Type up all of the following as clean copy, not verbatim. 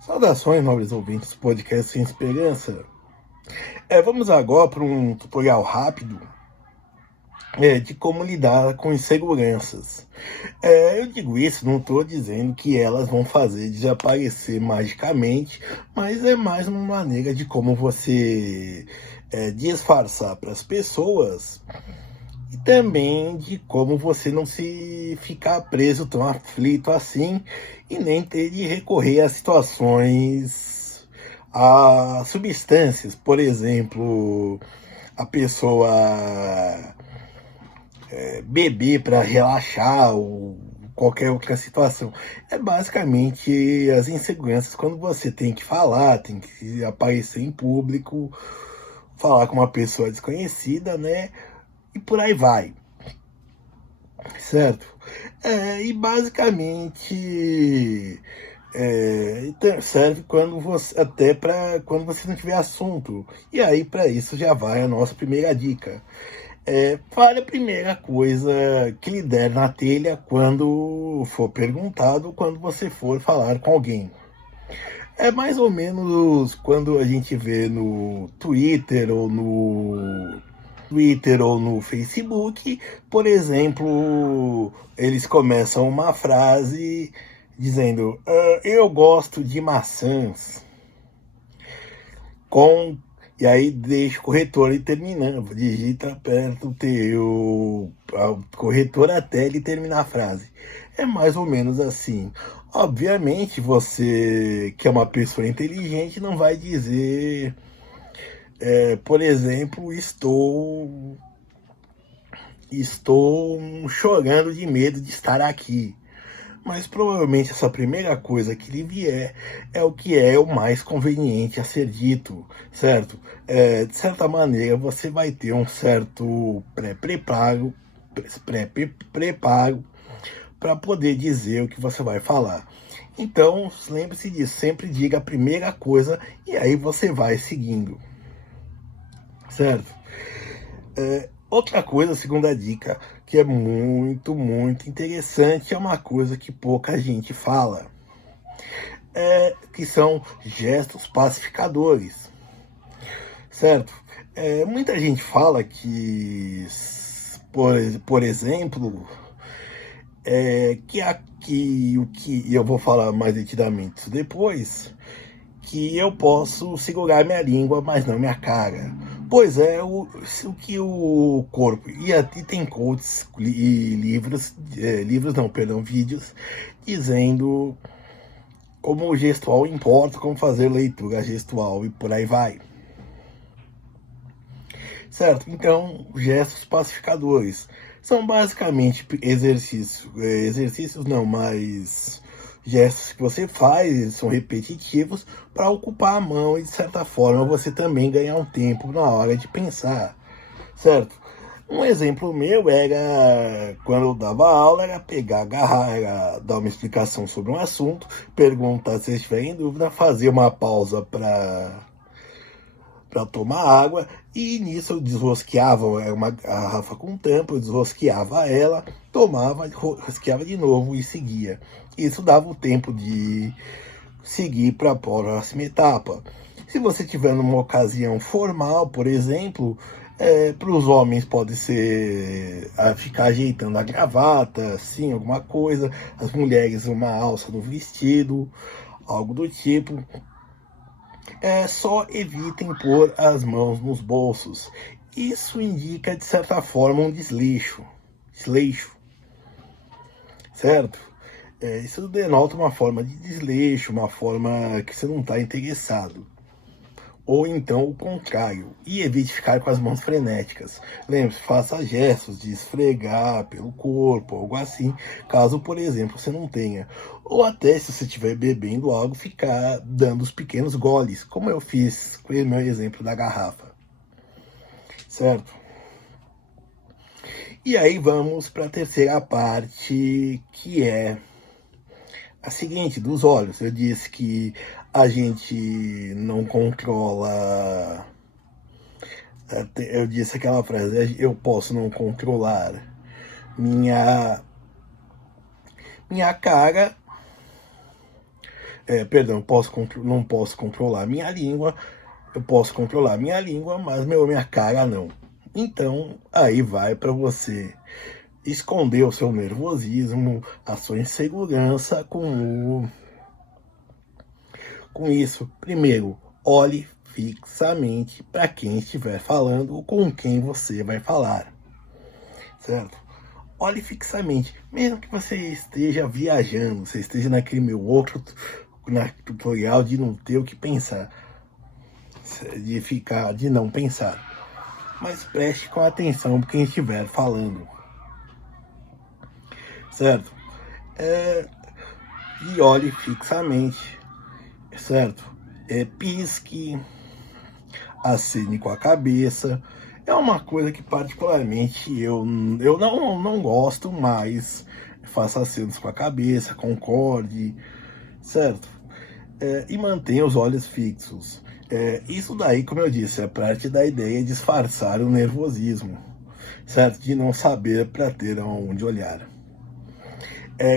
Saudações, nobres ouvintes do podcast Sem Esperança. Vamos agora para um tutorial rápido de como lidar com inseguranças. Eu digo isso, não estou dizendo que elas vão fazer desaparecer magicamente, mas é mais uma maneira de como você disfarçar para as pessoas e também de como você não se ficar preso tão aflito assim e nem ter de recorrer a situações, a substâncias, por exemplo, a pessoa beber para relaxar ou qualquer outra situação. É basicamente as inseguranças quando você tem que falar, tem que aparecer em público, falar com uma pessoa desconhecida, né? E por aí vai, certo? E basicamente serve quando você, até para quando você não tiver assunto. E aí para isso já vai a nossa primeira dica. Fale a primeira coisa que lhe der na telha quando for perguntado, quando você for falar com alguém. É mais ou menos quando a gente vê no Twitter ou no Facebook, por exemplo, eles começam uma frase dizendo: eu gosto de maçãs, com e aí deixa o corretor e terminando, digita perto o teu corretor até ele terminar a frase. É mais ou menos assim. Obviamente, você que é uma pessoa inteligente não vai dizer, por exemplo, estou chorando de medo de estar aqui. Mas provavelmente essa primeira coisa que lhe vier é o que é o mais conveniente a ser dito, certo? De certa maneira, você vai ter um certo pré-preparo para poder dizer o que você vai falar. Então, lembre-se disso, sempre diga a primeira coisa e aí você vai seguindo, certo? Outra coisa, segunda dica, que é muito, muito interessante, é uma coisa que pouca gente fala, que são gestos pacificadores, certo? Muita gente fala que, por exemplo, que o que eu vou falar mais detidamente depois, que eu posso segurar minha língua, mas não minha cara. Pois é, o que o corpo. E tem quotes e livros não, perdão, vídeos, dizendo como o gestual importa, como fazer leitura gestual e por aí vai. Certo? Então, gestos pacificadores são basicamente exercícios não, mas gestos que você faz, são repetitivos para ocupar a mão e de certa forma você também ganhar um tempo na hora de pensar, certo? Um exemplo meu era, quando eu dava aula, era pegar, agarrar, era dar uma explicação sobre um assunto, perguntar se estiver em dúvida, fazer uma pausa para tomar água, e nisso eu desrosqueava uma garrafa com tampa, eu desrosqueava ela, tomava, rosqueava de novo e seguia. Isso dava o tempo de seguir para a próxima etapa. Se você tiver numa ocasião formal, por exemplo, para os homens pode ser ficar ajeitando a gravata, assim, alguma coisa, as mulheres uma alça no vestido, algo do tipo. Só evitem pôr as mãos nos bolsos. Isso indica, de certa forma, um desleixo, certo? Isso denota uma forma de desleixo, uma forma que você não está interessado. Ou então o contrário, e evite ficar com as mãos frenéticas. Lembre-se, faça gestos de esfregar pelo corpo, algo assim, caso, por exemplo, você não tenha. Ou até, se você estiver bebendo algo, ficar dando os pequenos goles, como eu fiz com o meu exemplo da garrafa. Certo? E aí vamos para a terceira parte, que é a seguinte, dos olhos. Eu disse que a gente não controla. Eu disse aquela frase: eu posso não controlar minha cara, Perdão, não posso controlar minha língua. Eu posso controlar minha língua, mas minha cara não. Então, aí vai para você esconder o seu nervosismo, a sua insegurança com isso. Primeiro, olhe fixamente para quem estiver falando ou com quem você vai falar, certo? Olhe fixamente, mesmo que você esteja viajando, você esteja naquele meu outro tutorial de não ter o que pensar, de não pensar, mas preste com atenção para quem estiver falando, certo? E olhe fixamente, certo? Pisque, acene com a cabeça. É uma coisa que particularmente eu não gosto, mas faça acenos com a cabeça, concorde, certo? E mantenha os olhos fixos. Isso daí, como eu disse, é parte da ideia de disfarçar o nervosismo, certo? De não saber para ter aonde olhar.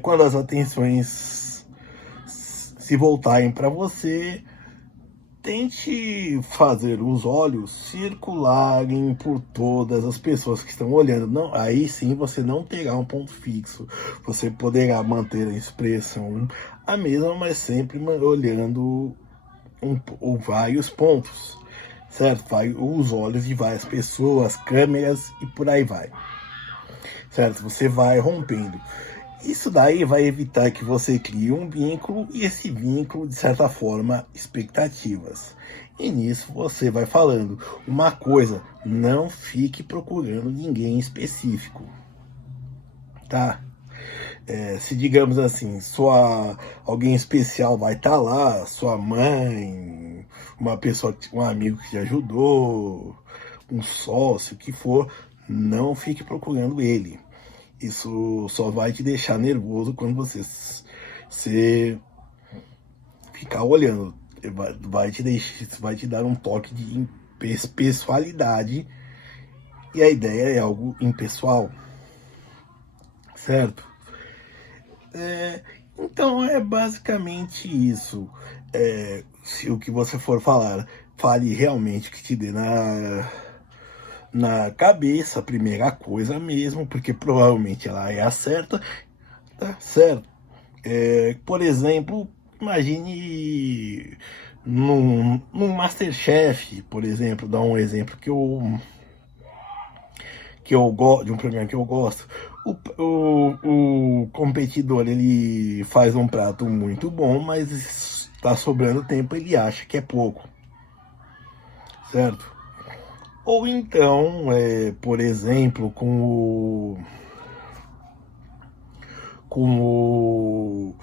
Quando as atenções se voltarem para você, tente fazer os olhos circularem por todas as pessoas que estão olhando. Não, aí sim você não terá um ponto fixo. Você poderá manter a expressão a mesma, mas sempre olhando vários pontos, certo? Os olhos de várias pessoas, câmeras e por aí vai, certo? Você vai rompendo. Isso daí vai evitar que você crie um vínculo e esse vínculo, de certa forma, expectativas. E nisso você vai falando uma coisa, não fique procurando ninguém específico, tá? Se digamos assim, alguém especial vai estar lá, sua mãe, uma pessoa, um amigo que te ajudou, um sócio, o que for, não fique procurando ele. Isso só vai te deixar nervoso quando você ficar olhando. Vai te dar um toque de impessoalidade. E a ideia é algo impessoal, certo? Então é basicamente isso. Se o que você for falar, fale realmente o que te dê na cabeça, a primeira coisa mesmo, porque provavelmente ela é a certa, tá certo? Por exemplo, imagine num Masterchef, por exemplo, dar um exemplo que eu gosto, de um programa que eu gosto. O competidor, ele faz um prato muito bom, mas está sobrando tempo, ele acha que é pouco, certo? Ou então, por exemplo, com o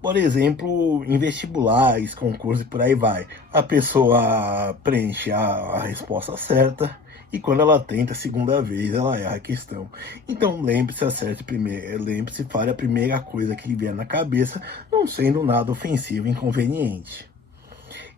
por exemplo, em vestibulares, concursos e por aí vai. A pessoa preenche a resposta certa e quando ela tenta a segunda vez, ela erra a questão. Então lembre-se, acerte primeiro, lembre-se, fale a primeira coisa que lhe vier na cabeça, não sendo nada ofensivo, inconveniente.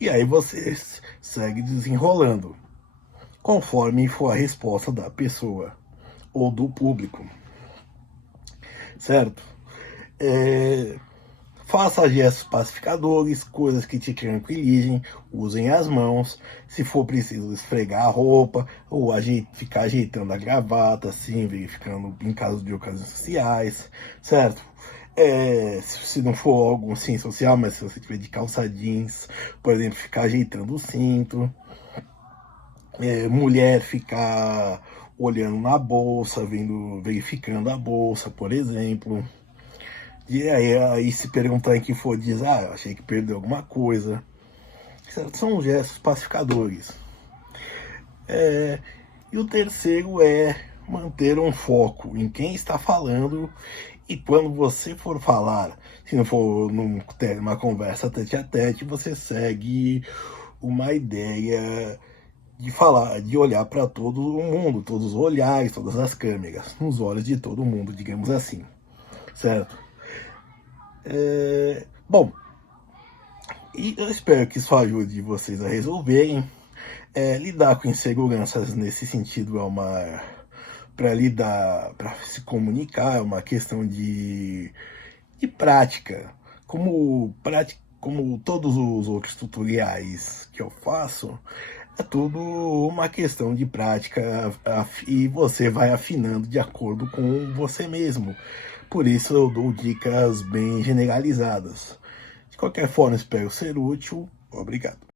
E aí você segue desenrolando, conforme for a resposta da pessoa ou do público, certo? Faça gestos pacificadores, coisas que te tranquilizem, usem as mãos, se for preciso esfregar a roupa, ou ficar ajeitando a gravata, assim, verificando em caso de ocasiões sociais, certo? Se não for algo assim social, mas se você tiver de calça jeans, por exemplo, ficar ajeitando o cinto, mulher ficar olhando na bolsa, verificando a bolsa, por exemplo. E aí se perguntar em que for, diz, achei que perdeu alguma coisa. São gestos pacificadores. E o terceiro é manter um foco em quem está falando e quando você for falar, se não for numa conversa tete a tete, você segue uma ideia de falar, de olhar para todo o mundo, todos os olhares, todas as câmeras, nos olhos de todo mundo, digamos assim, certo? Bom, e eu espero que isso ajude vocês a resolverem. Lidar com inseguranças nesse sentido para se comunicar, é uma questão de prática. como todos os outros tutoriais que eu faço, é tudo uma questão de prática e você vai afinando de acordo com você mesmo. Por isso eu dou dicas bem generalizadas. De qualquer forma, espero ser útil. Obrigado.